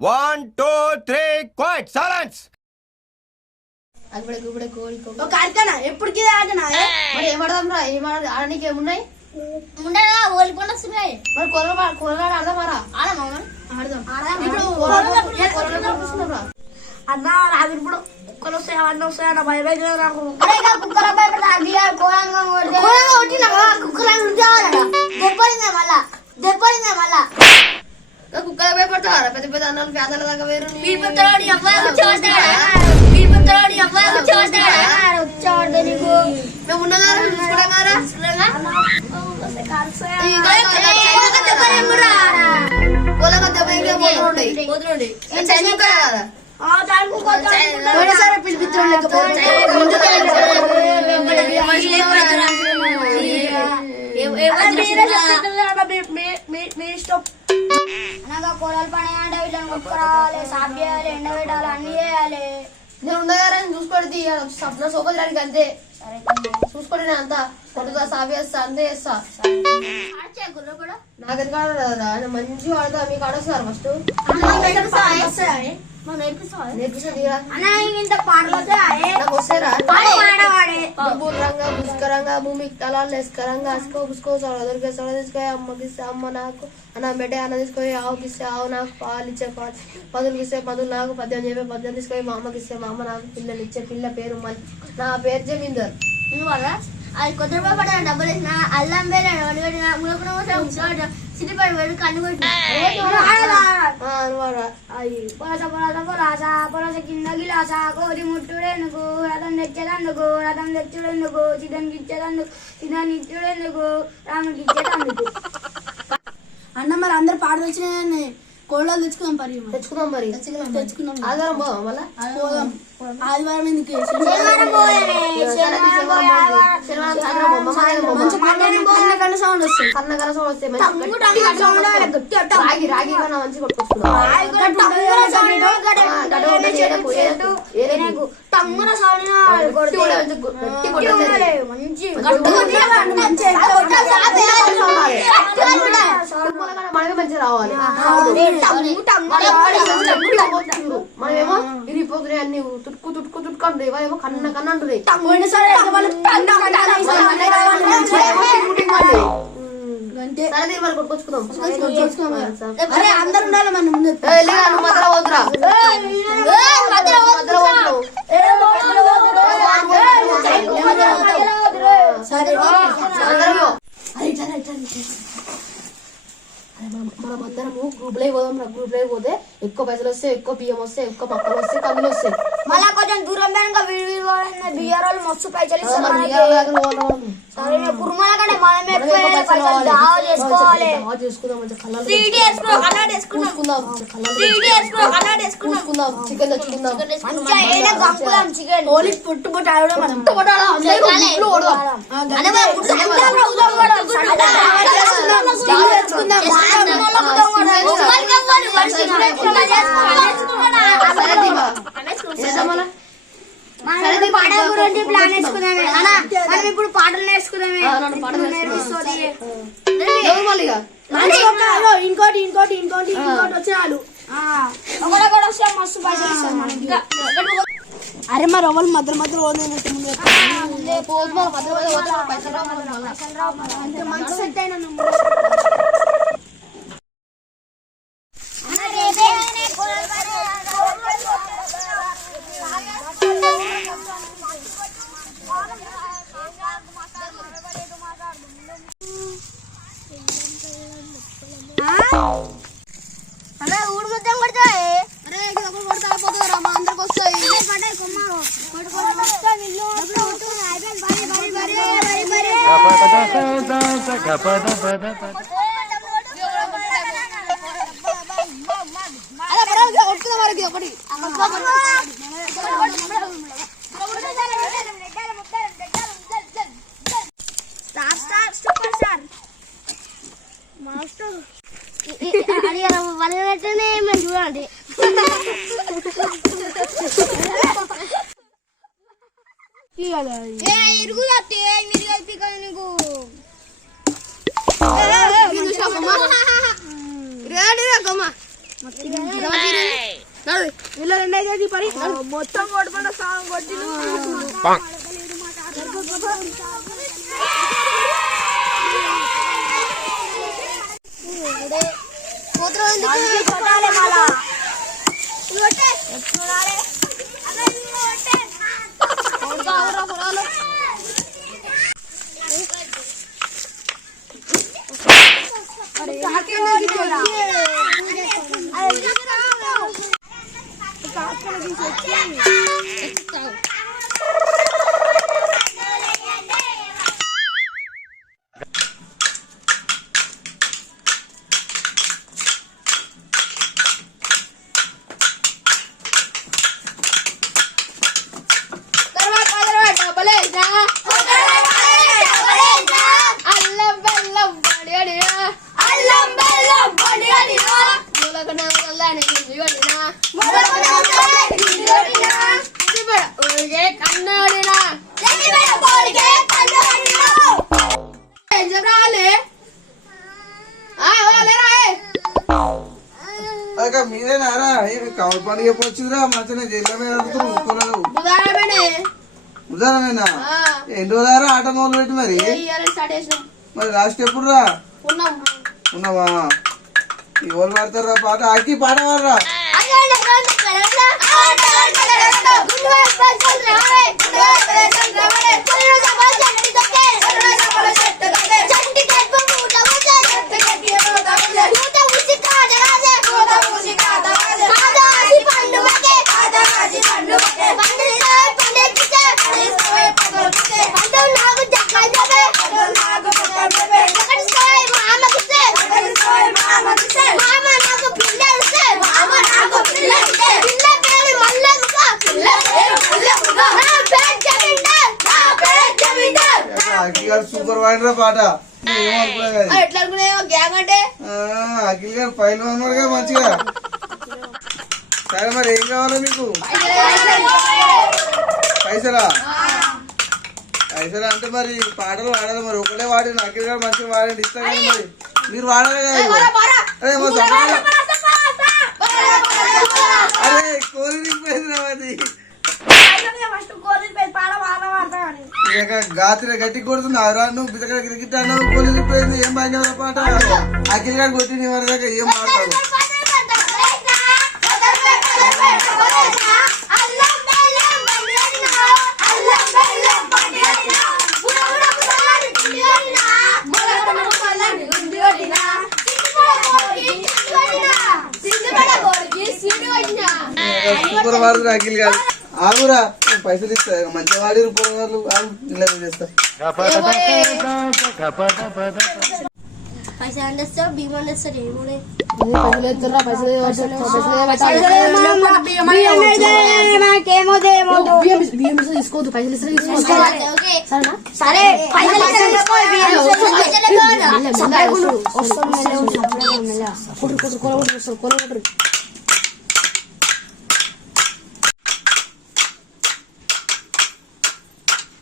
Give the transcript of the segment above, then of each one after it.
1, 2, 3, quiet, silence. ఒక ఆడతానా ఎప్పటికీ ఆడనా మరి ఏమడదాం రా ఆడడానికి ఏమున్నాయి ఉండగా ఓలిపోండి వస్తున్నాయి మరి కూరగాడు ఆడదాం రా ఆడదాం అన్న నాకు ఇప్పుడు కుక్కలు వస్తాయి అవన్నీ వస్తాయి అన్న భయపడి నాకు కుక్కల దెబ్బలిందా మళ్ళా కుక్కలు భయపడతావా పెద్ద పెద్ద అన్నాలు పేదల దాకా వేరు మేము ఉన్నదారా కూరలు పని అంటే వీళ్ళని కొట్టుకురావాలి సాఫ్ చేయాలి ఎండ పెట్టాలి అన్ని చేయాలి నేను ఉండగారా చూసుకోండి సప్న సోపడానికి అంతే చూసుకోండి నేను అంతా కొట్టుగా సాఫ్ చేస్తా అంతే చేస్తా నాకది కాడరా మంచిగా ఆడతా మీకు ఆడొస్తారు ఫస్ట్ రంగా పుష్కరంగా భూమికి తలాలు వేసుకరంగా అసుకో పుసుకో దొరికే సొడ తీసుకో అమ్మకి ఇస్తే అమ్మ నాకు అన్నం పెట్టే అన్న తీసుకొని ఆవుకి ఇస్తే ఆవు నాకు పాలు ఇచ్చే పాలు పదులకి ఇస్తే పదులు నాకు పద్యం చెప్పే పద్యం తీసుకొని మా అమ్మకి ఇస్తే మా అమ్మ నాకు పిల్లలు ఇచ్చే పిల్ల పేరు నా పేరు జమీందర్ అది కొత్త రూపాయలు పడ్డా డబ్బులు వేసిన అల్లం వేల సిటిపడి వెళ్ళి కన్ను పొలస కింద గిలాస కోరి ముట్టుడెందుకు రథం తెచ్చేదందుకు రథం తెచ్చుడెందుకు చిదానికి ఇచ్చేదందుకు చిదాన్ని ఇచ్చుడెందుకు రాముడికి ఇచ్చేదందుకు అన్న మరి అందరు పాట తెచ్చినాయని కోళ్ళలు తెచ్చుకుందాం తెచ్చుకుందాం మరి తెచ్చుకుందాం ఆదివారం పోదాం మళ్ళా పోదాం ఆదివారం ఎందుకు రాగి మంచి మనమే మంచి రావాలి మనమేమో ఇరిగిపోతున్నాయి అన్ని తుట్టుకు తుట్టుకుంటాయి ఏమో కన్న కన్న అంటున్నాయి అందరు ఉండాలి మన ముందు మధ్యలో పోతురా మనం అందరము గ్రూప్ లో పోదాం గ్రూప్ లో పోతే ఎక్కువ పైసలు వస్తాయి ఎక్కువ బియ్యం వస్తాయి ఎక్కువ పక్కలు వస్తాయి కమ్ములు వస్తాయి మళ్ళా కొంచెం దూరం బియ్యారు మస్తు పైసలు కుర్మల కంటే మనమే చేసుకోవాలి చికెన్ తెచ్చుకుందాం పుట్టు ప్లాన్ వేసుకుందామే మనం ఇప్పుడు పాటలు నేర్చుకుందామే ఇంకోటి వచ్చాడు వస్తే మస్తు పైసలు ఇస్తారు మనకి అరే మరి ఎవరు మధ్య మధ్యలో మంచి సెట్ అయినా ఊడు మొత్తం కొడతాయి పోతుందిరా మా అందరికి వస్తాయి ఒకటి వాళ్ళనే మేము చూడండి ఎరుగు మీరు కలిపి నీకు రెడీ రా గమ్మ మొత్తం కొట్టుకుంటా సాంగ్ కొట్టి మీరేనారా కవర్ పండుగ ఎప్పుడు వచ్చిందిరా మంచిగా జైల్లో మీద ఉదాహరణేనా ఎన్ని రోజులారా ఆట మొదలు పెట్టి మరి లాస్ట్ ఎప్పుడు రా ఉన్నావా ఎవరు పాడతారా పాట ఆకి పాడవారా సూపర్ వాడిరా పాట అఖిల్ గారు పైలు అన్నాడుగా మంచిగా సరే మరి ఏం కావాలా మీకు పైసలా పైసలు అంటే మరి పాటలు వాడాలి మరి ఒకటే వాడి అఖిల్ గారు మంచిగా వాడండి ఇస్తాను కదా మరి మీరు వాడాలి కదా అరే మా అరే కోరి నింపేది అది గాత్రి గట్టి కొడుతున్నావురా నువ్వు బితకడ క్రికెట్ అన్నావు కోలి నింపేది ఏం బాగా పాట అఖిల్ గారు కొట్టి నీ వరకు దాకా ఏం మాట్లాడు సూపర్ వాడు అఖిల్ గారు ఆగురా పైసలు ఇస్తా మంచిగా వాడి రూపాయలు ఆగు ఇలా చేస్తా పైసలు అందిస్తారు బియ్యం అందిస్తారు ఏముడే తీసుకోవద్దు పైసలు సరే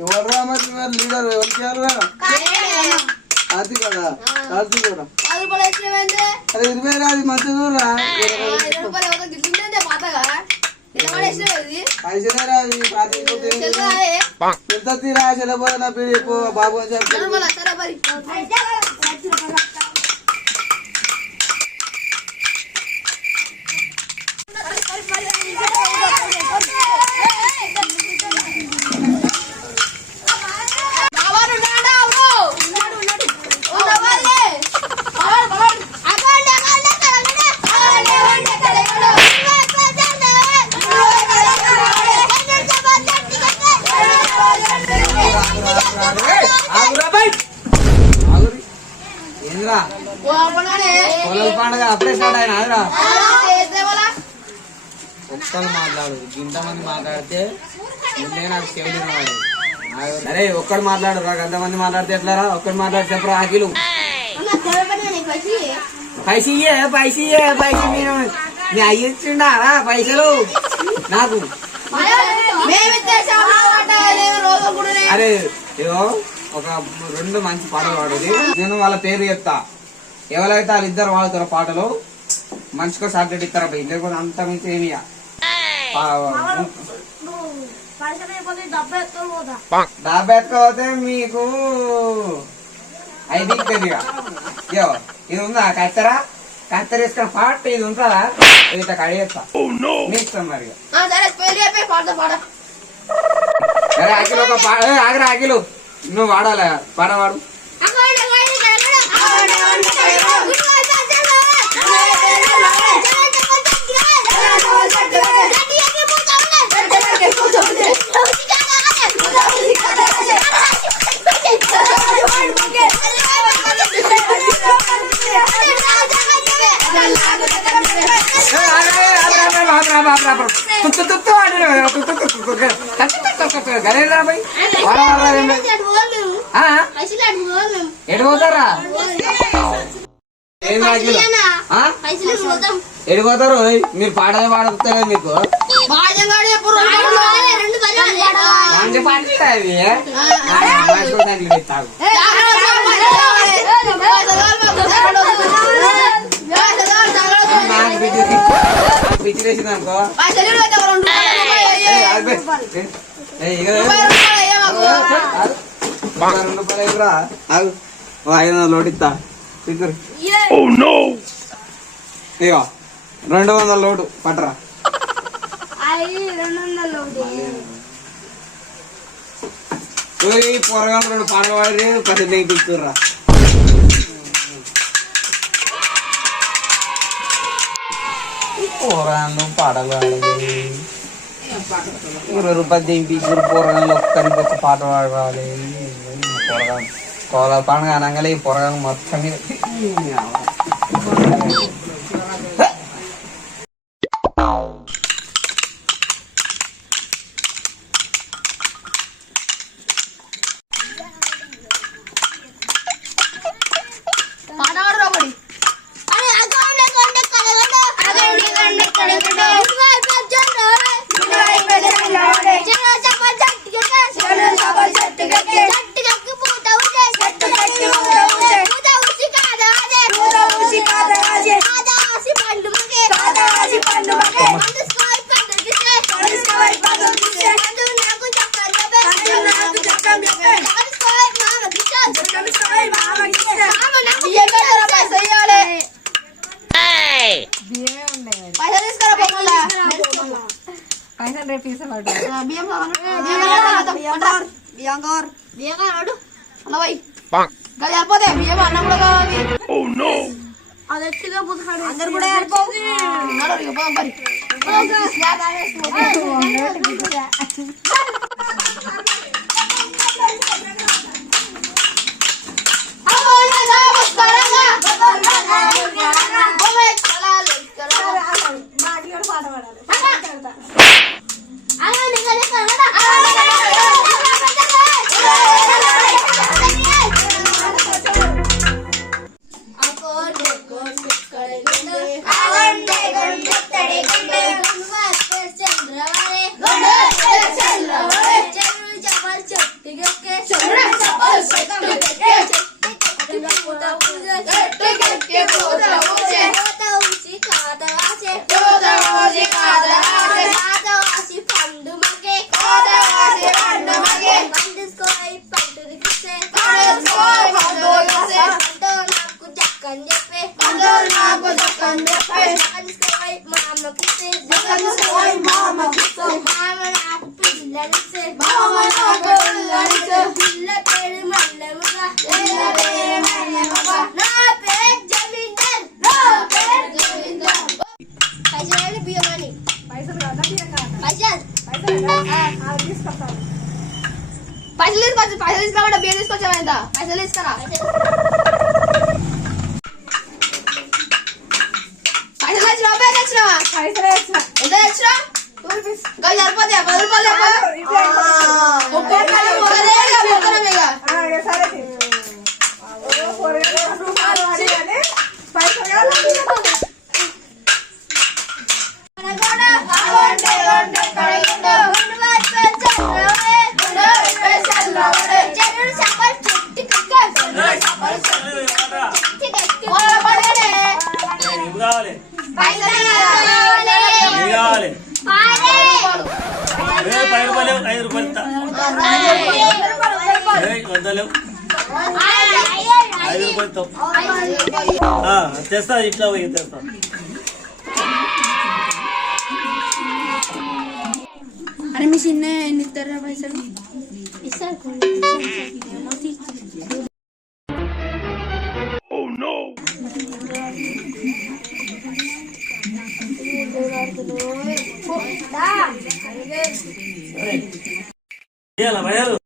ఎవర్రా మరి లీడర్ ఎవరు చేయాలరా కార్తీక్ కదా కార్తీక్ కూడా అరే 20 రాది మంచిగా పైసలే రాది ఎంత తీరా చెల్లపోతే నా పేరు ఎక్కువ బాబు అని చెప్పి పొలం పండుగ అప్పుడే స్టార్ట్ అయినా ఒక్కరు మాట్లాడు ఇంతమంది మాట్లాడితే ముందే నాకు చెవులు వాడు అరే ఒక్కడు మాట్లాడు రా అంతమంది మాట్లాడితే ఎట్లారా ఒక్కడు మాట్లాడి చెప్పరా ఆకిలు పైసీ నీ అయ్యిండా పైసలు నాకు అరే ఏదో ఒక 2 మంచి పాటలు పాడేది నేను వాళ్ళ పేరు చెప్తా ఎవరైతే వాళ్ళిద్దరు వాడుతారో పాటలు మంచిగా చాక్లెట్ ఇస్తారా పోయి, లేకపోతే అంత మించి ఏమి ఇయ్య. నువ్వు పైసలు అయిపోతే డబ్బు ఎత్తుకొని పోతా. డబ్బా ఎత్తుకోపోతే మీకు ఐదు ఇస్తుంది ఇక. ఇయ్యో ఇది ఉందా కత్తెర, కత్తెర వేసుకొని పాట ఇది ఉంటుందా, ఇట్లా కడిగేస్తా మీ ఇష్టం మరి. సరే పెళ్లి అయిపోయి పాడతా పాడ. అరే అఖిలు ఒక ఆగిరా అఖిలు, నువ్వు వాడాలి పాడవాడు. ఎటు పోతారా, ఎటు పోతారు మీరు పాడదే పాడతారు మీకు మంచి పాటలు అవి తాగు. పిచ్చి వేసింది అనుకో, 2 రూపాయలు 500 లోటిస్తా. ఇగో 200 లోటు పట్టరా. 200 పొరగాలు 2 పాటలు పాడి 10 నెగిటివ్రా. పోరాను పాటలు పాడాలి, 20 రూపాయలు దింపి పోరగాళ్ళు ఒక్కరికి ఒక పాట పాడాలి. పొరగాను కోల పండుగ అనగానే ఈ పొరగాను మొత్తం మీద పైసలు రేపు తీసుకోవాలి. అది ఎత్తుగా పోతాడు. అందరు కూడా పైసలు తీసుకురా, బియ్యం తీసుకొచ్చావా? ఎంత పైసలు తీసుకురా, పైసలు తెచ్చినా తెచ్చినావా? పైసలు వేసిన ఎంత తెచ్చినా? 2 రూపీస్ సరిపోతాయా? 10 రూపాయలు కావాలి. ఏం కావాలి? 10 రూపాయలు 5 రూపాయలు ఇస్తా. వద్దలేవు 5 రూపాయలు ఇస్తావు. తెస్తా ఇట్లా పోయి తెస్తా. అరే మీ చిన్న ఎన్ని ఇస్తారా పైసలు? ఇయ్యాలా భయాలు?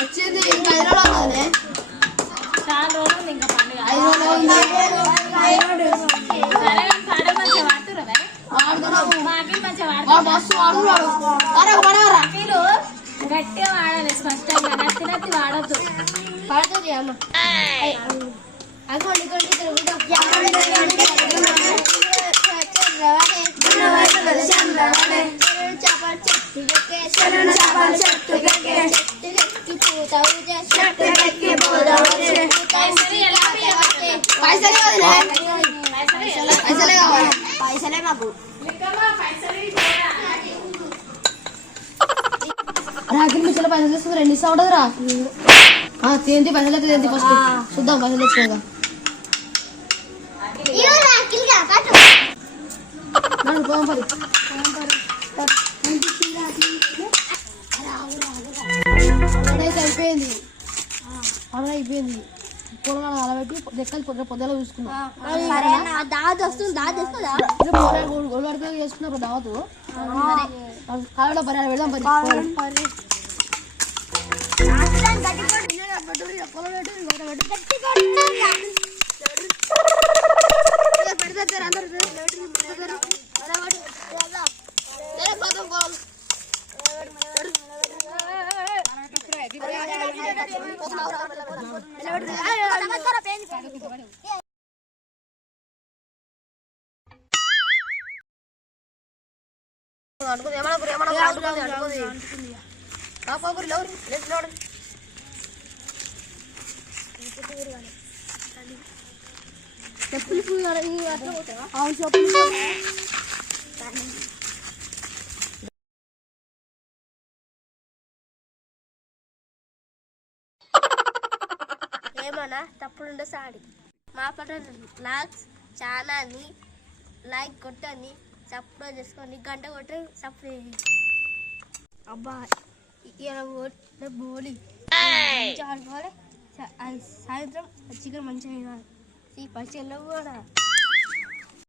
వచ్చింది ఇంకా 5 రోజులు అవుతుంది. చాలా రోజులు ఇంకా పండుగ. 5 రోజులు అవుతుంది. మాకి మంచిగా వాడు గట్టిగా వాడాలి, స్పష్టంగా నత్తి నత్తి వాడద్దు. పడుతుంది అమ్మ. అగోండి పైసలే కావాలి. పైసలే మాకు రాకి మిషన్ పైసలు తీసుకుంది 2 ఇస్తా ఉండదురా. తేంతి పైసలు అయితే తేంతి ఫస్ట్ చూద్దాం పైసలు తెచ్చుకోగా. అయిపోయింది పొలం అలబెట్టి దెక్కలు పొద్దులో చూసుకున్నాం. గోల్వాడితో చేసుకున్నారు దావతు. కాళ్ళ పర్యాలు పెడదాం పరి ఏమన్నా తప్పుడుండే సాడి మా పట్ల ఛానల్ని లైక్ కొట్టని సబ్స్క్రైబ్ చేసుకొని గంట కొట్టి సబ్స్క్రైబ్. అబ్బా ఇలా బోలి ఆడుకోవాలి. సాయంత్రం చికెన్ మంచిగా తినాలి. ఈ పచ్చళ్ళు కూడా